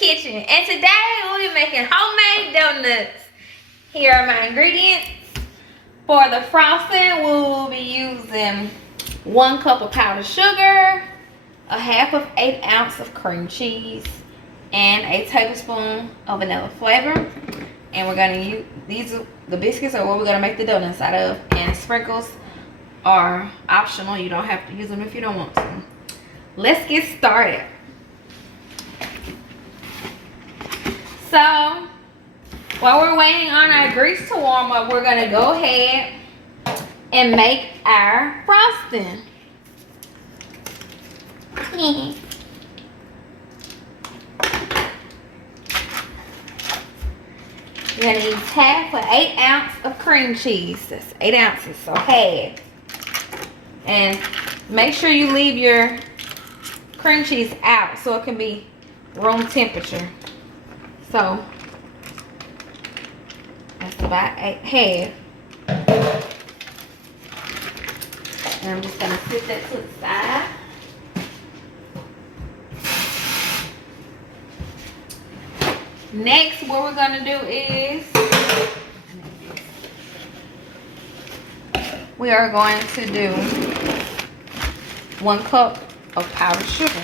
kitchen, and today we'll be making homemade donuts. Here are my ingredients. For the frosting, we will be using 1 cup of powdered sugar, a half of 8 ounces of cream cheese, and a tablespoon of vanilla flavor. And we're gonna use the biscuits are what we're gonna make the donuts out of, and sprinkles are optional. You don't have to use them if you don't want to. Let's get started. So while we're waiting on our grease to warm up, we're gonna go ahead and make our frosting. You're gonna use half of 8 ounces of cream cheese. That's 8 ounces, so half. And make sure you leave your cream cheese out so it can be room temperature. So that's about half. And I'm just gonna sit that to the side. Next, what we're gonna do is we are going to do 1 cup of powdered sugar.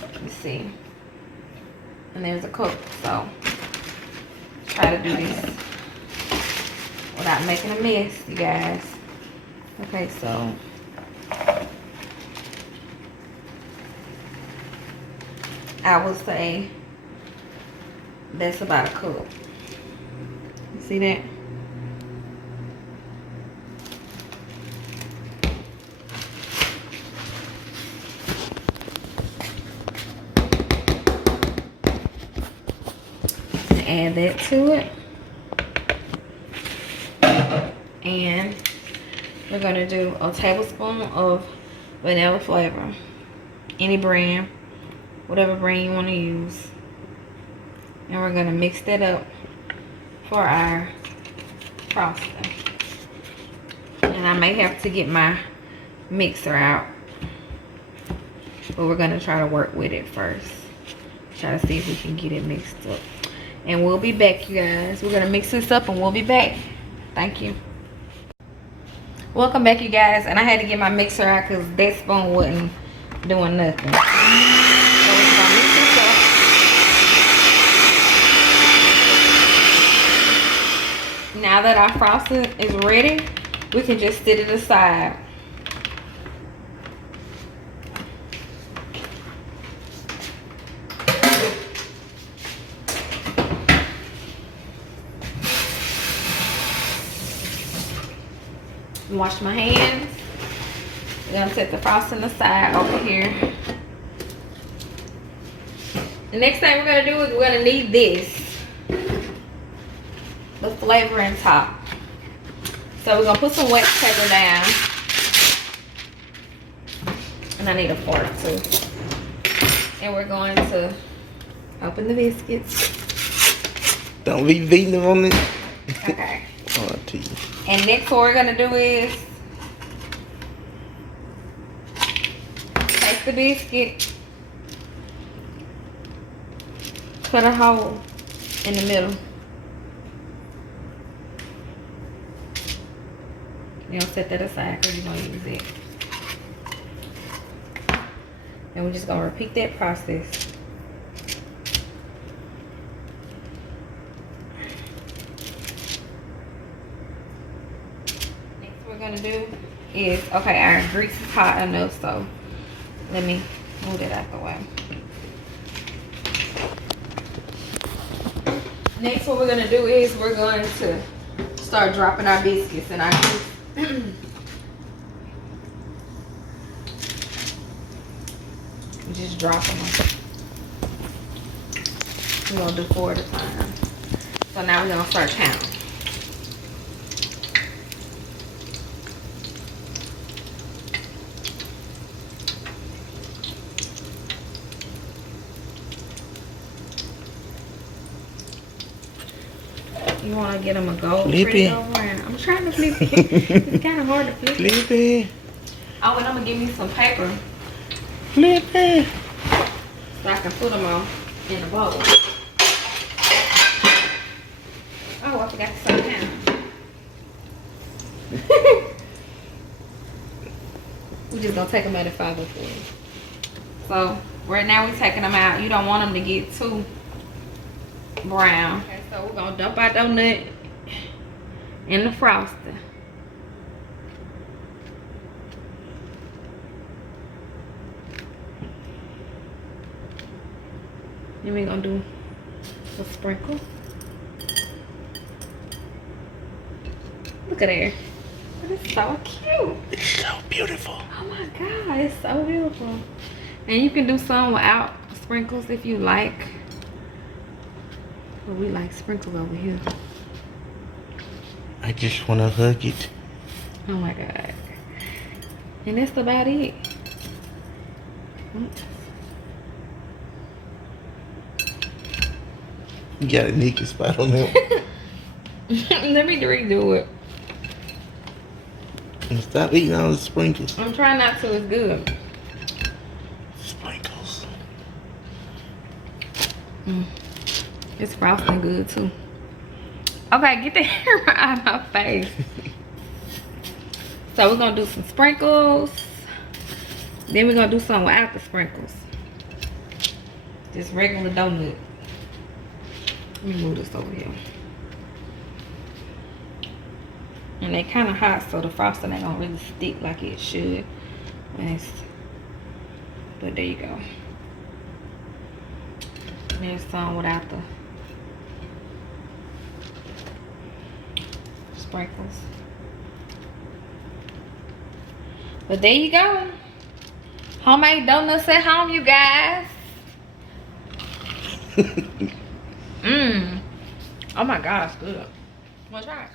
Let me see. And there's a cup, so try to do this without making a mess, you guys. Okay, so I would say that's about a cup. You see that? Add that to it. And we're gonna do a tablespoon of vanilla flavor. Any brand. Whatever brand you want to use. And we're going to mix that up for our frosting. And I may have to get my mixer out, but we're going to try to work with it first. Try to see if we can get it mixed up. And we'll be back, you guys. We're going to mix this up and we'll be back. Thank you. Welcome back, you guys. And I had to get my mixer out because that spoon wasn't doing nothing. Now that our frosting is ready, we can just set it aside. Wash my hands. We're gonna set the frosting aside over here. The next thing we're gonna do is we're gonna need this. The flavoring top. So we're gonna put some wax paper down. And I need a fork too. And we're going to open the biscuits. Don't be beating them on this. Okay. Oh, tea. And next what we're gonna do is take the biscuit, cut a hole in the middle. You know, set that aside because you're going to use it. And we're just going to repeat that process. Next what we're going to do is, okay, our grease is hot enough, so let me move it out the way. Next what we're going to do is we're going to start dropping our biscuits in our grease. Just dropping them. We're gonna do 4 at a time. So now we're gonna start counting. You want to get them a gold pretty go around. I'm trying to flip it. It's kind of hard to flip it. Flip it. Oh, and I'm going to give me some paper. Flip it. so I can put them all in a bowl. Oh, I forgot to set down. We're just gonna take them at a 504. So right now we're taking them out. You don't want them to get too brown. Okay, so we're gonna dump our donut in the frosting. Then we're gonna do a sprinkle. Look at there. It's so cute. It's so beautiful. Oh my god, it's so beautiful. And you can do some without sprinkles if you like. But we like sprinkles over here. I just want to hug it. Oh my god. And that's about it. You got a naked spot on that. Let me redo it. And stop eating all the sprinkles. I'm trying not to. It's good. Sprinkles. It's frosting good too. Okay, get the hair out of my face. So we're gonna do some sprinkles. Then we're gonna do some without the sprinkles. Just regular donut. Let me move this over here. And they kind of hot, so the frosting ain't gonna really stick like it should. But there you go. There's some without the sprinkles. But there you go. Homemade donuts at home, you guys. Oh my gosh, good. Wanna try it?